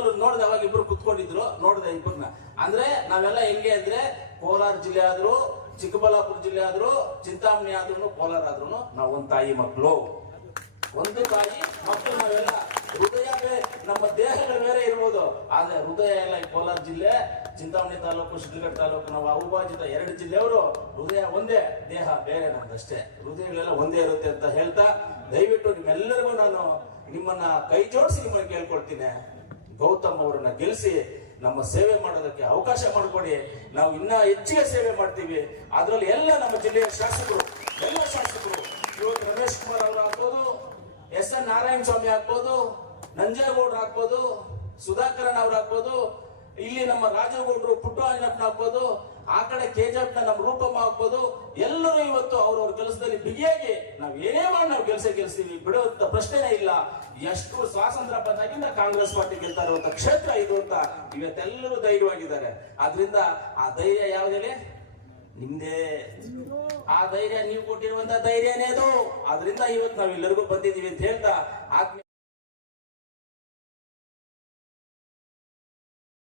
Signal ನೋಡಿದೆ, ಅವಾಗ ಇಬ್ರು ಕುತ್ಕೊಂಡಿದ್ರು, ನೋಡಿದೆ ಇಬ್ಬರನ್ನ. ಅಂದ್ರೆ ನಾವೆಲ್ಲ ಹೆಂಗೆ ಅಂದ್ರೆ ಕೋಲಾರ ಜಿಲ್ಲೆ ಆದ್ರೂ, ಚಿಕ್ಕಬಳ್ಳಾಪುರ ಜಿಲ್ಲೆ ಆದ್ರೂ, ಚಿಂತಾಮಣಿ ಆದ್ರೂ, ಕೋಲಾರ ಆದ್ರೂ ನಾವು ಒಂದು ತಾಯಿ ಮಕ್ಕಳು, ಒಂದು ತಾಯಿ ಮಕ್ಕಳು ನಾವೆಲ್ಲ. ಹೃದಯ ನಮ್ಮ ದೇಹಗಳು ಬೇರೆ ಇರ್ಬೋದು, ಆದ್ರೆ ಹೃದಯ ಎಲ್ಲ ಕೋಲಾರ ಜಿಲ್ಲೆ, ಚಿಂತಾಮಣಿ ತಾಲೂಕು, ಶಿಡ್ಲಘಟ್ಟ ತಾಲೂಕು, ನಾವು ಅವಿಭಾಜಿತ 2 ಜಿಲ್ಲೆಯವರು. ಹೃದಯ ಒಂದೇ, ದೇಹ ಬೇರೆ ನಮ್ದಷ್ಟೇ. ಹೃದಯಗಳೆಲ್ಲ ಒಂದೇ ಇರುತ್ತೆ ಅಂತ ಹೇಳ್ತಾ, ದಯವಿಟ್ಟು ನಿಮ್ಮೆಲ್ಲರಿಗೂ ನಾನು ನಿಮ್ಮನ್ನ ಕೈ ಜೋಡಿಸಿ ನಿಮ್ಮನ್ನ ಕೇಳ್ಕೊಳ್ತೀನಿ, ಗೌತಮ್ ಅವರನ್ನ ಗೆಲ್ಲಿಸಿ ನಮ್ಮ ಸೇವೆ ಮಾಡೋದಕ್ಕೆ ಅವಕಾಶ ಮಾಡಿಕೊಡಿ. ನಾವು ಇನ್ನ ಹೆಚ್ಚಿಗೆ ಸೇವೆ ಮಾಡ್ತೀವಿ. ಅದರಲ್ಲಿ ಎಲ್ಲ ನಮ್ಮ ಜಿಲ್ಲೆಯ ಶಾಸಕರು, ಎಲ್ಲ ಶಾಸಕರು, ಇವತ್ತು ರಮೇಶ್ ಕುಮಾರ್ ಅವರು ಆಗ್ಬೋದು, ಎಸ್.ಎನ್. ನಾರಾಯಣ ಸ್ವಾಮಿ ಆಗ್ಬೋದು, ನಂಜೇಗೌಡರು ಆಗ್ಬೋದು, ಸುಧಾಕರನ್ ಅವ್ರು ಆಗ್ಬೋದು, ಇಲ್ಲಿ ನಮ್ಮ ರಾಜಗೌಡರು ಪುಟ್ಟು ಆಂಜನಪ್ಪನ ಆಗ್ಬೋದು, ಆ ಕಡೆ ಕೆಜೆಎಫ್ ನ ನಮ್ಮ ರೂಪಮ್ಮ ಆಗ್ಬೋದು, ಎಲ್ಲರೂ ಇವತ್ತು ಅವ್ರವ್ರ ಕೆಲಸದಲ್ಲಿ ಬಿಗಿಯಾಗಿ ನಾವು ಏನೇ ಮಾಡಿ ನಾವು ಗೆಲ್ಸ್ತೀವಿ, ಬಿಡುವಂತ ಪ್ರಶ್ನೆನೇ ಇಲ್ಲ. ಎಷ್ಟು ಸ್ವಾತಂತ್ರ್ಯ ಬಂದಾಗಿಂದ ಕಾಂಗ್ರೆಸ್ ಪಾರ್ಟಿ ಗೆಲ್ತಾ ಇರುವಂತ ಕ್ಷೇತ್ರ ಇದು ಅಂತ ಇವತ್ತೆಲ್ಲರೂ ಧೈರ್ಯವಾಗಿದ್ದಾರೆ. ಆದ್ರಿಂದ ಆ ಧೈರ್ಯ ಯಾವುದೇ ನಿಮ್ದೇ, ಆ ಧೈರ್ಯ ನೀವು ಕೊಟ್ಟಿರುವಂತ ಧೈರ್ಯನೇ ಅದು. ಆದ್ರಿಂದ ಇವತ್ತು ನಾವೆಲ್ಲರಿಗೂ ಬಂದಿದ್ದೀವಿ ಅಂತ ಹೇಳ್ತಾ